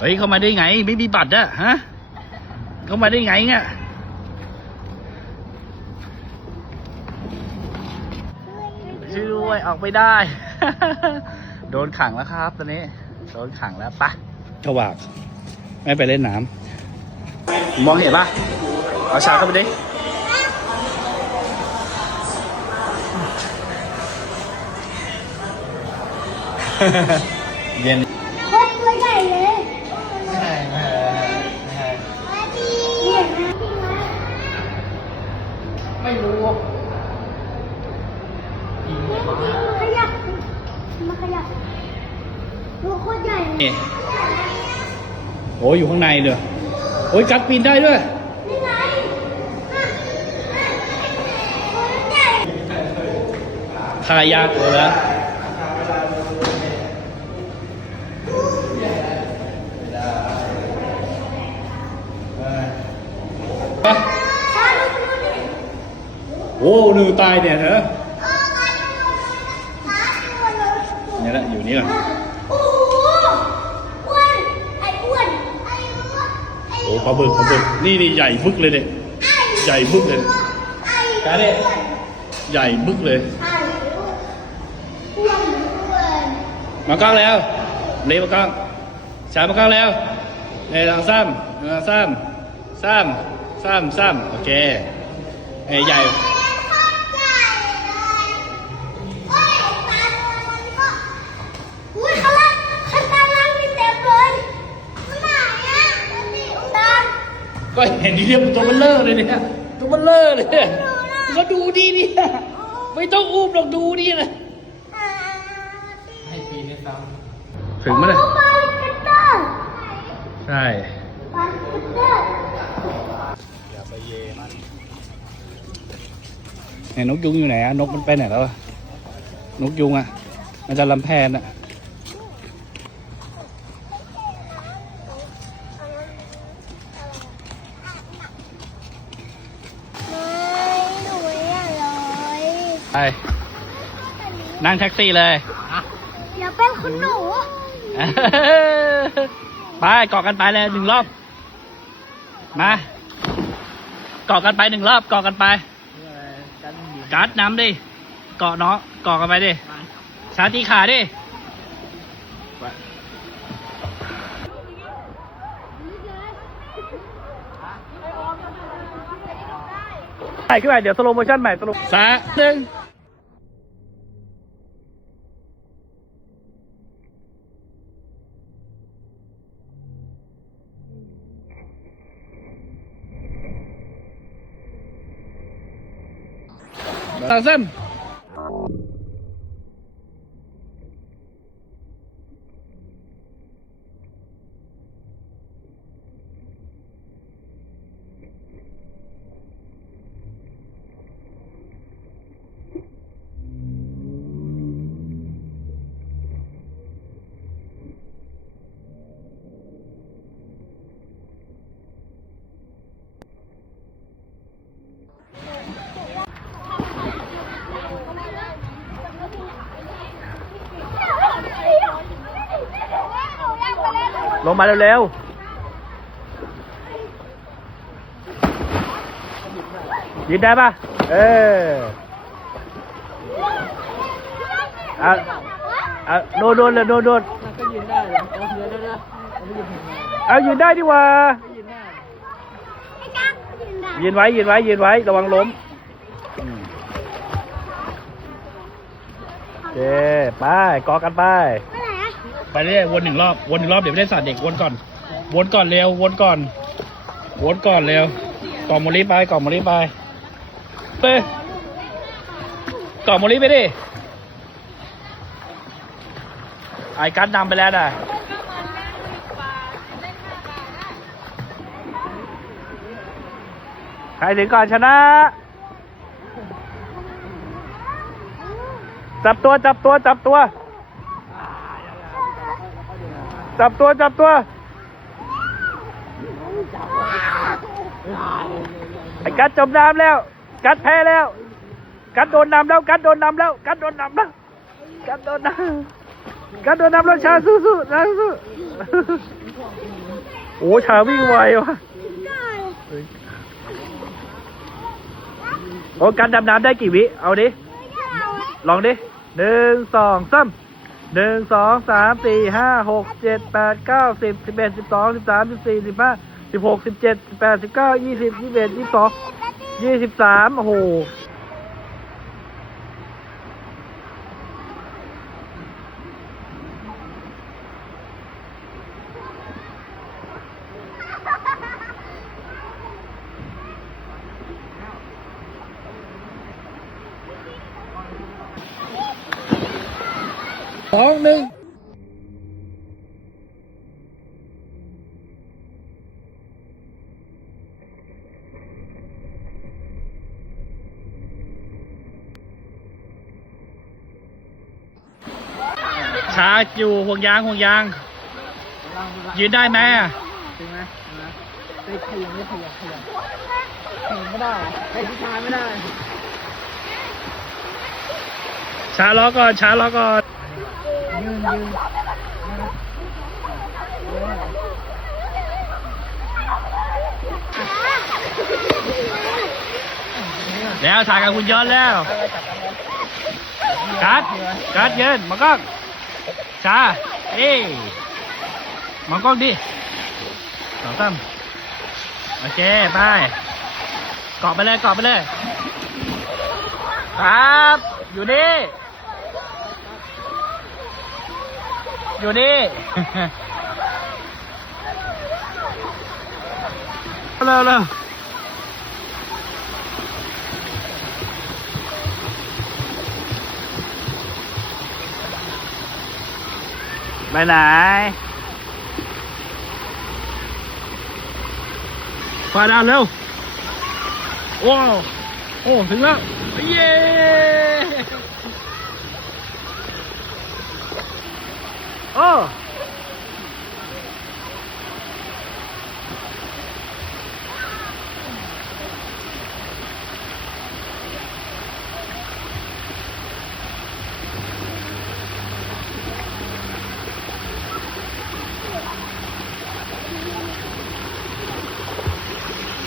เฮ้ยเข้ามาได้ไง ไม่มีบัตรอะฮะเข้ามาได้ไงเนี่ยช่วยด้วยออกไม่ได้ โดนขังแล้วครับ ตอนนี้ โดนขังแล้วปะถวากไม่ไปเล่นน้ำมองเห็นปะเอาชาเข้าไปดิเย็น มาขยับตัวโคตรใหญ่เลยนี่โอ้ยอยู่ข้างในเด้อโอ้ยกัดปีนได้ด้วยนี่ไงอะอะโคตรใหญ่ทายากเลยนะไปช้าดูดูดิโอ้หนูตายเนี่ยเหรอ เออมาดูช้าดูเลย เนี่ยแหละอยู่นี่แหละโอ้โหอ้วนไอ้อ้วนไอ้อ้วนไอ้โอ้ปลาบึกปลาบึกนี่นี่ใหญ่บึกเลยเนี่ย ใหญ่บึกเลย ไอ้กาเด้ใหญ่บึกเลยไอ้อ้วนอ้วนมากล้องแล้วเลี้มากล้องฉายมากล้องแล้วเอ้ยทางซ้ำทางซ้ำซ้ำซ้ำซ้ำโอเคเอ้ยใหญ่ ก็เห็นดีเรียบตัวมันเลอะเลยเนี่ยตัวมันเลอะเลยเนี่ยก็ดูดีเนี่ยไม่ต้องอุ้มหรอกดูดีเลยอ่าให้ปีนี้ซ้ำถึงมั้ยเลยบาลิกเตอร์ใช่บาลิกเตอร์อย่าไปเยมันเนี่ยนกยุงอยู่ไหนอะนกมันไปไหนแล้วอะนกยุงอะมันจะลำแพนอะ ไม่หนูไม่อยากเลย ไปนั่งแท็กซี่เลยอย่าเป็นคุณหนูไปเกาะกันไปเลยหนึ่งรอบ มาเกาะกันไปหนึ่งรอบเกาะกันไป การ์ดนำดิเกาะเนาะเกาะกันไปดิชาร์จที่ขาดิใส่ขึ้นไปเดี๋ยวสโลโมชั่นใหม่สโลสามหนึ่ง สามเส้น ลงมาเร็วๆยืนได้ปะเอออะอะโดนโดนเลยโดนโดนเอายืนได้ดีกว่าไอ้กั๊กยืนได้ยืนไว้ยืนไว้ยืนไว้ระวังล้มอืมโอเคไปกอกันไป ไปเรื่อยวนหนึ่งรอบวนหนึ่งรอบเดี๋ยวไม่ได้สาดเด็กวนก่อน วนก่อนเร็ววนก่อนวนก่อนเร็วกล่องโมลิไปกล่องโมลิไปไปกล่องโมลิไปดิไอ้กัดนำไปแล้วนะใครถึงก่อนชนะ จับตัวจับตัวจับตัว จับตัวจับตัวไอ้กัดจมน้ำแล้ว กัดแพ้แล้ว กัดโดนน้ำแล้ว กัดโดนน้ำแล้ว กัดโดนน้ำแล้ว กัดโดนน้ำกัดโดนน้ำแล้วชาสู้สู้ชาสู้โอ้ชาวิ่งไวว่ะโอ้การดำน้ำได้กี่วิ เอาดิ ลองดิหนึ่งสองสาม หนึ่งสองสามสี่ห้าหกเจ็ดแปดเก้าสิบสิบเอ็ดสิบสองสิบสามสิบสี่สิบห้าสิบหกสิบเจ็ดสิบแปดสิบเก้ายี่สิบยี่สิบเอ็ดยี่สิบสองยี่สิบสามโอ้โห สองหนึ่งชาอยู่ห่วงยางห่วงยาง ยืนได้ไหมอะจริงไหมนะไปขยันไม่ขยันขยันขยันไม่ได้ไปผู้ชายไม่ได้ชาล้อก่อนชาล้อก่อน ยืนแล้วถ่ายกับคุณย้อนแล้ว กัด กัดเยืนมองกล้องชาเอ้มองกล้องดิสองสามโอเค ไปเกาะไปเลยเกาะไปเลย ครับ อยู่นี่ อยู่นี่ เร็วเร็วไปไหนฟ้าดานเร็ว ว้าว โอ้ ถึงแล้ว เย้ โอ้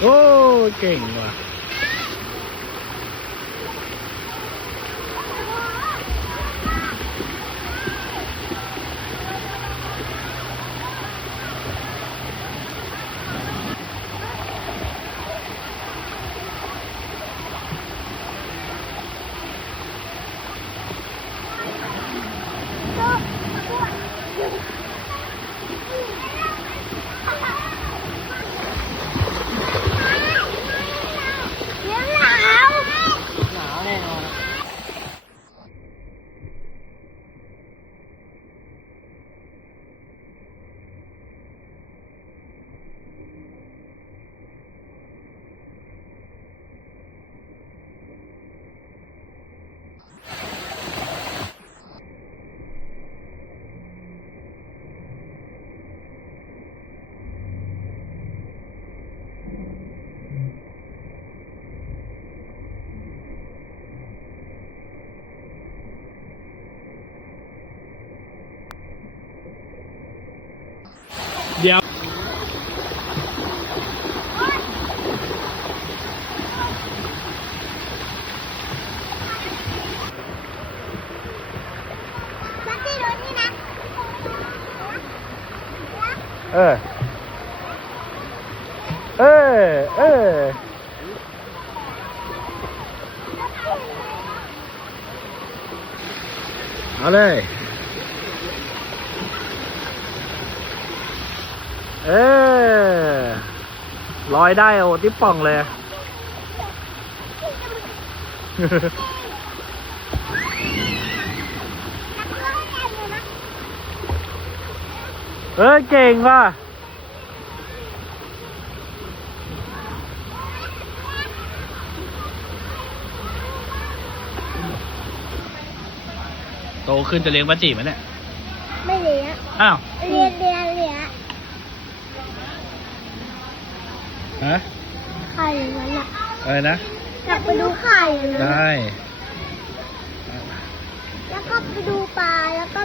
โอ้เก่งว่ะ เดี๋ยวหนาว หนาวแน่นอน เดี๋ยว มาที่รถนี่นะ เออ เออ เออ เอาเลย เออลอยได้โอ้ติ๊บป่องเลย เออเก่งว่ะโตขึ้นจะเลี้ยงปลาจีบไหมเนี่ยไม่เลี้ยงอ้าวเรียนเรียนเรียนฮะไข่อย่างนั้นอะอะไรนะอยากไปดูไข่อย่างนั้นได้แล้วก็ไปดูปลาแล้วก็